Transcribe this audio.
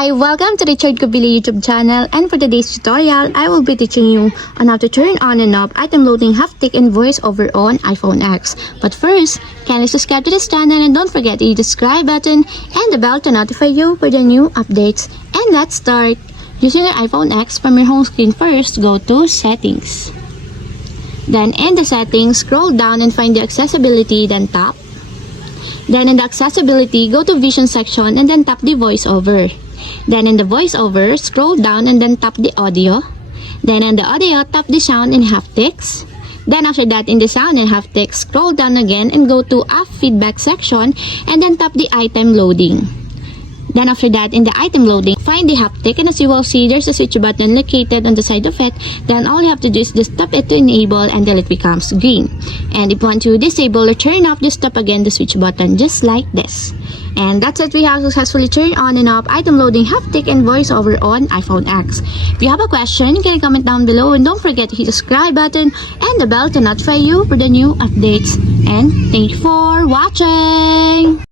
Hi, welcome to the Richard Kabili YouTube channel, and for today's tutorial, I will be teaching you on how to turn on and off item loading haptic and voiceover on iPhone X. But first, kindly subscribe to this channel and don't forget to hit the subscribe button and the bell to notify you for the new updates. And let's start. Using your iPhone X, from your home screen first, go to Settings. Then in the settings, scroll down and find the accessibility, then tap. Then in the accessibility, go to vision section and then tap the voiceover. Then in the voiceover, scroll down and then tap the audio. Then in the audio, tap the sound and haptics. Then after that, in the sound and haptics, scroll down again and go to app feedback section and then tap the item loading. Then after that, in the item loading, find the haptic, and as you will see, there's a switch button located on the side of it. Then all you have to do is just tap it to enable until it becomes green. And if you want to disable or turn off, just tap again the switch button just like this. And that's it, we have successfully turned on and off item loading haptic and voiceover on iPhone X. If you have a question, you can comment down below, and don't forget to hit the subscribe button and the bell to notify you for the new updates. And thank you for watching!